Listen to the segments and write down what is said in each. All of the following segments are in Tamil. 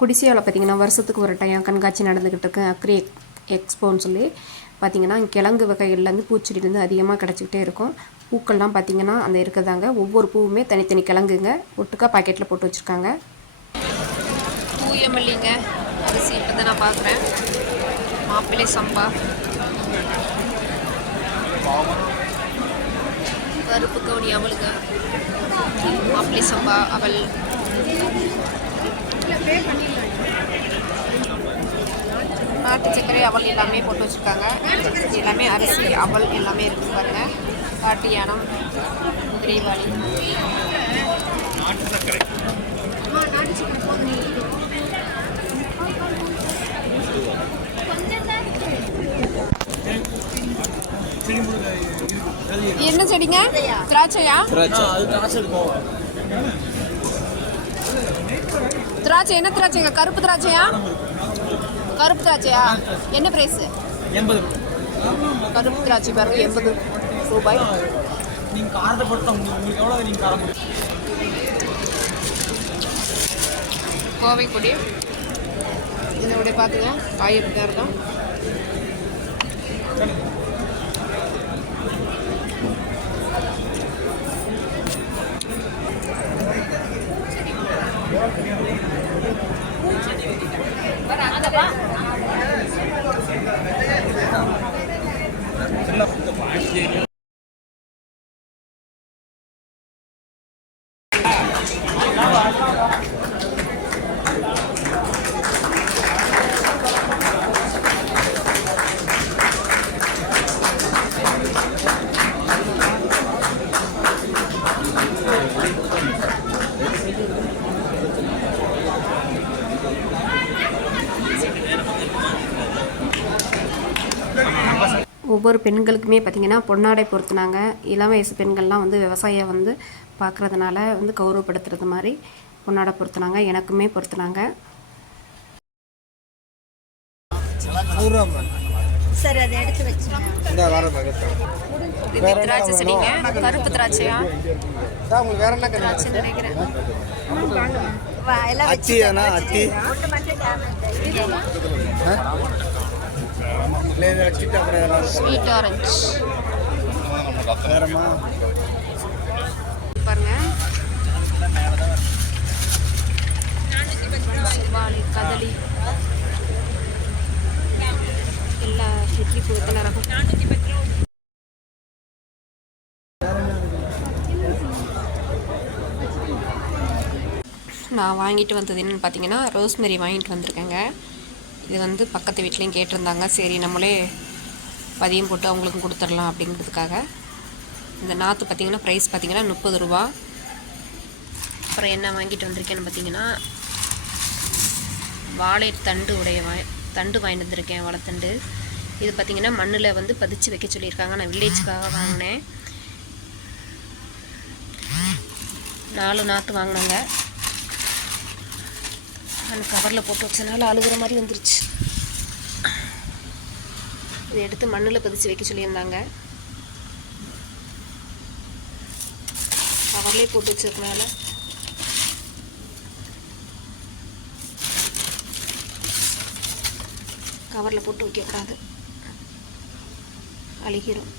குடிசையாவில் பார்த்திங்கன்னா வருஷத்துக்கு ஒரு டைம் கண்காட்சி நடந்துக்கிட்டு இருக்கு. அக்ரி எக்ஸ்போன்னு சொல்லி பார்த்திங்கன்னா கிழங்கு வகைகள்லேருந்து பூச்செடியிலேருந்து அதிகமாக கிடச்சிக்கிட்டே இருக்கும். பூக்கள்லாம் பார்த்திங்கன்னா அந்த இருக்குதாங்க. ஒவ்வொரு பூவுமே தனித்தனி கிழங்குங்க. ஒட்டுக்கா பாக்கெட்டில் போட்டு வச்சுருக்காங்க. தூய மல்லிங்க அரிசி இப்போ தான் நான் பார்க்குறேன். மாப்பிள்ளை சம்பா, கருப்பு கவுனி அவளுங்க, மாப்பிள்ளை சம்பா அவள், நாட்டு சர்க்கரை அவல் எல்லாமே போட்டு வச்சுருக்காங்க. எல்லாமே அரிசி அவல் எல்லாமே இருக்குது பாருங்கள். காட்டியானம், குதிரைவாளி, என்ன செடிங்க? திராட்சையா? திராட்சை என்ன திராட்சைங்க? கருப்பு திராட்சையா? கருப்பு திராட்சையா? என்ன பிரைஸ்? 80. கருப்பு திராட்சை பாருங்க 80 ரூபாய். கோவை கொடி இதனுடைய பார்த்தீங்க காய் எப்படி தான் இருக்கும். ஒவ்வொரு பெண்களுக்குமே பார்த்திங்கன்னா பொன்னாடை பொறுத்துனாங்க. இளம் வயசு பெண்கள்லாம் வந்து விவசாயம் வந்து பார்க்குறதுனால வந்து கௌரவப்படுத்துறது மாதிரி பொன்னாடை பொறுத்துனாங்க. எனக்குமே பொறுத்துனாங்க. சரி, அதை எடுத்து வச்சுருங்க. திராட்சை செடிங்க. கருப்பு திராட்சையா? வேற என்ன திராட்சை நினைக்கிறேன். ஸ்வீட் ஆரஞ்சு பாருங்க. செவ்வாழை, கதலி எல்லா இட்லி பூத்தன ரகம். நான் வாங்கிட்டு வந்தது என்னென்னு பார்த்தீங்கன்னா ரோஸ்மெரி வாங்கிட்டு வந்திருக்கேங்க. இது வந்து பக்கத்து வீட்லேயும் கேட்டிருந்தாங்க. சரி நம்மளே பதியம் போட்டு அவங்களுக்கும் கொடுத்துடலாம் அப்படிங்கிறதுக்காக. இந்த நாற்று பார்த்திங்கன்னா ப்ரைஸ் பார்த்திங்கன்னா 30 ரூபா. அப்புறம் என்ன வாங்கிட்டு வந்திருக்கேன்னு பார்த்தீங்கன்னா வாழைத்தண்டு தண்டு வாங்கிட்டு வந்திருக்கேன். வாழைத்தண்டு இது பார்த்திங்கன்னா மண்ணில் வந்து பதிச்சு வைக்க சொல்லியிருக்காங்க. நான் வில்லேஜுக்காக வாங்கினேன். 4 நாற்று வாங்கினேங்க. அந்த கவரில் போட்டு வச்சனால அழுகிற மாதிரி வந்துருச்சு. இதை எடுத்து மண்ணில் பதிச்சு வைக்க சொல்லியிருந்தாங்க. கவர்லேயே போட்டு வச்சிருக்கனால கவரில் போட்டு வைக்கக்கூடாது, அழுகிரும்.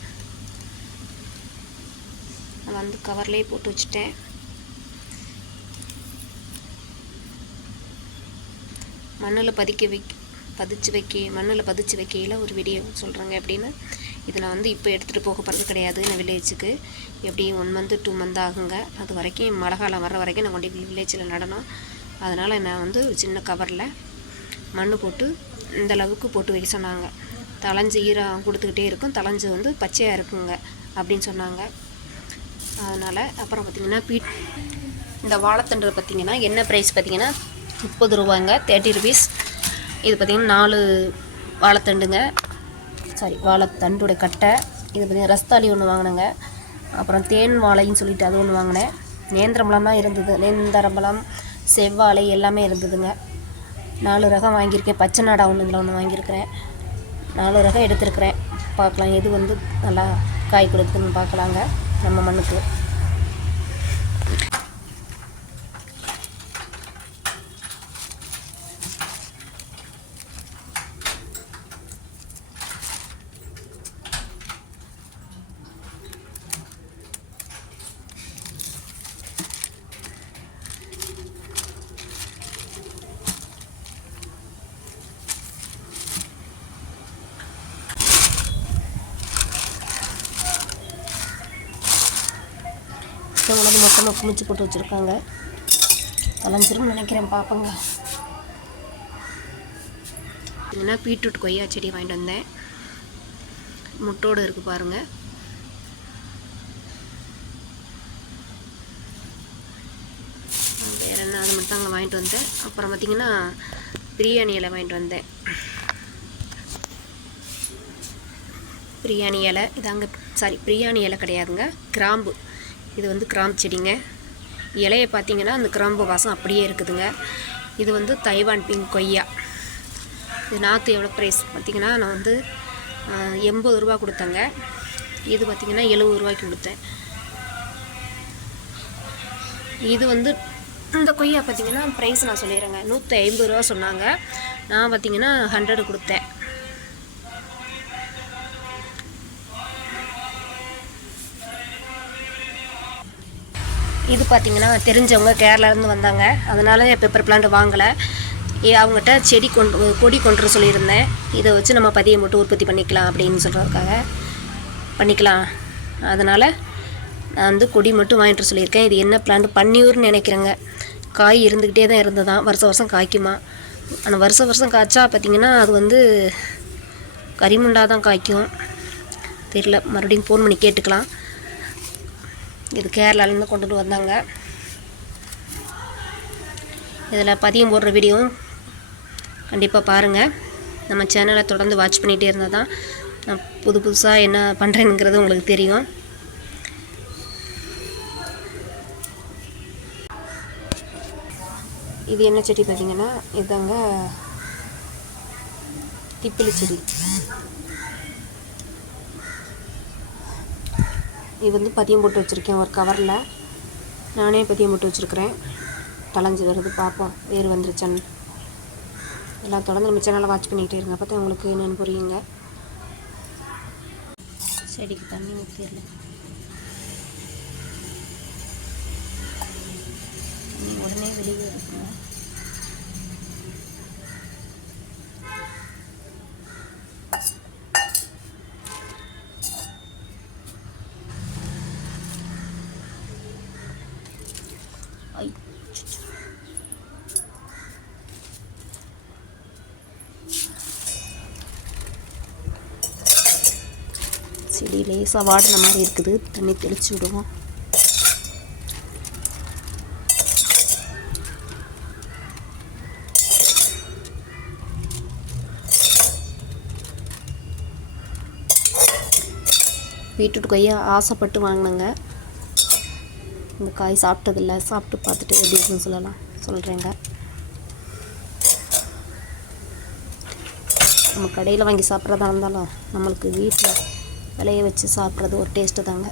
நான் வந்து கவர்லேயே போட்டு வச்சுட்டேன். மண்ணில் பதிச்சு வைக்கையில் ஒரு வீடியோ சொல்கிறாங்க எப்படின்னு. இது நான் வந்து இப்போ எடுத்துகிட்டு போக போகிறது கிடையாது. நான் வில்லேஜுக்கு எப்படியும் 1 மந்த் 2 மந்த் ஆகுங்க. அது வரைக்கும் மழை காலம் வர்ற வரைக்கும் நான் கொண்டு வில்லேஜில் நடணும். அதனால் நான் வந்து ஒரு சின்ன கவரில் மண் போட்டு இந்த அளவுக்கு போட்டு வைக்க சொன்னாங்க. தளைஞ்சு ஈரம் கொடுத்துக்கிட்டே இருக்கும், தளைஞ்சு வந்து பச்சையாக இருக்குங்க அப்படின்னு சொன்னாங்க. அதனால் அப்புறம் பார்த்திங்கன்னா இந்த வாழைத்தண்டு பார்த்திங்கன்னா என்ன ப்ரைஸ் பார்த்திங்கன்னா 30 ரூபாங்க, 30 ருபீஸ். இது பார்த்திங்கன்னா 4 வாழைத்தண்டுங்க. வாழைத்தண்டுடைய கட்டை. இது பார்த்திங்கன்னா ரஸ்தாளி ஒன்று வாங்கினேங்க. அப்புறம் தேன் வாழைன்னு சொல்லிட்டு அது ஒன்று வாங்கினேன். நேந்திரம்பழம்லாம் இருந்தது. நேந்திரம்பழம், செவ்வாழை எல்லாமே இருந்ததுங்க. 4 ரகம் வாங்கியிருக்கேன். பச்சை நாடா ஒன்று வாங்கியிருக்கிறேன். 4 ரகம் எடுத்துருக்கிறேன். பார்க்கலாம் எது வந்து நல்லா காய் கொடுக்குதுன்னு பார்க்கலாங்க நம்ம மண்ணுக்கு. கொண்டு வந்து மொத்தமாக குமிச்சு போட்டு வச்சுருக்காங்க. தலைஞ்சிரும்னு நினைக்கிறேன், பார்ப்போங்க. பார்த்தீங்கன்னா பீட்ரூட் கொய்யா செடி வாங்கிட்டு வந்தேன். முட்டோடு இருக்குது பாருங்கள். வேறு என்ன, அது மட்டும் அங்கே வாங்கிட்டு வந்தேன். அப்புறம் பார்த்திங்கன்னா பிரியாணி இலை வாங்கிட்டு வந்தேன். பிரியாணி இலை இது அங்கே பிரியாணி இலை கிடையாதுங்க, கிராம்பு. இது வந்து கிராம்பு செடிங்க. இலையை பார்த்திங்கன்னா அந்த கிராம்பு வாசம் அப்படியே இருக்குதுங்க. இது வந்து தைவான் பிங்க் கொய்யா. இது நாற்று எவ்வளோ ப்ரைஸ் பார்த்திங்கன்னா, நான் வந்து 80 ரூபா கொடுத்தேங்க. இது பார்த்திங்கன்னா 70 ரூபாய்க்கு கொடுத்தேன். இது வந்து இந்த கொய்யா பார்த்திங்கன்னா ப்ரைஸ் நான் சொல்லிடுறேங்க. 150 ரூபா சொன்னாங்க. நான் பார்த்திங்கன்னா 100 கொடுத்தேன். இது பார்த்திங்கன்னா தெரிஞ்சவங்க கேரளாலேருந்து வந்தாங்க. அதனால் பெப்பர் பிளான்ட் வாங்கலை. அவங்ககிட்ட கொடி கொண்டு சொல்லியிருந்தேன். இதை வச்சு நம்ம பதியம் போட்டு உற்பத்தி பண்ணிக்கலாம் அப்படின்னு சொல்கிறதுக்காக பண்ணிக்கலாம். அதனால் நான் வந்து கொடி மட்டும் வாங்கிட்டு சொல்லியிருக்கேன். இது என்ன பிளான்ட், பன்னியூர்னு நினைக்கிறேங்க. காய் இருந்துக்கிட்டே தான் இருந்ததான், வருஷம் காய்க்குமா. ஆனால் வருஷம் காய்ச்சா பார்த்திங்கன்னா அது வந்து கரிமுண்டா தான் காய்க்கும். தெரியல, மறுபடியும் ஃபோன் பண்ணி கேட்டுக்கலாம். இது கேரளாலேருந்து கொண்டுட்டு வந்தாங்க. இதில் பதியம் போடுற வீடியோவும் கண்டிப்பாக பாருங்கள். நம்ம சேனலை தொடர்ந்து வாட்ச் பண்ணிகிட்டே இருந்தால் தான் நான் புதுசாக என்ன பண்ணுறேனுங்கிறது உங்களுக்கு தெரியும். இது என்ன செடி பார்த்திங்கன்னா, இதாங்க திப்பிலி செடி. இது வந்து பதியம் போட்டு வச்சுருக்கேன் ஒரு கவரில். நானே பதியம் போட்டு வச்சுருக்கிறேன். தலைஞ்சு வருது, பார்ப்போம் வேறு வந்துருச்சான்னு. எல்லாம் தொடர்ந்து நம்ம சேனலை வாட்ச் பண்ணிக்கிட்டே இருங்க, அப்போ தான் உங்களுக்கு என்னென்னு புரியுங்க. செடிக்கு தண்ணி ஊற்றிடல, தண்ணி உடனே வெளியே இருக்குங்க. செடி லேசாக வாடின மாதிரி இருக்குது, தண்ணி தெளித்து விடுவோம். பீட்ரூட் கொய்யா ஆசைப்பட்டு வாங்கினேங்க. இந்த காய் சாப்பிட்டதில்லை, சாப்பிட்டு பார்த்துட்டு எப்படி இருக்குன்னு சொல்கிறேங்க. நம்ம கடையில் வாங்கி சாப்பிட்றதா இருந்தாலும் நம்மளுக்கு வீட்டில் விளைய வச்சு சாப்பிட்றது ஒரு டேஸ்ட்டு தாங்க.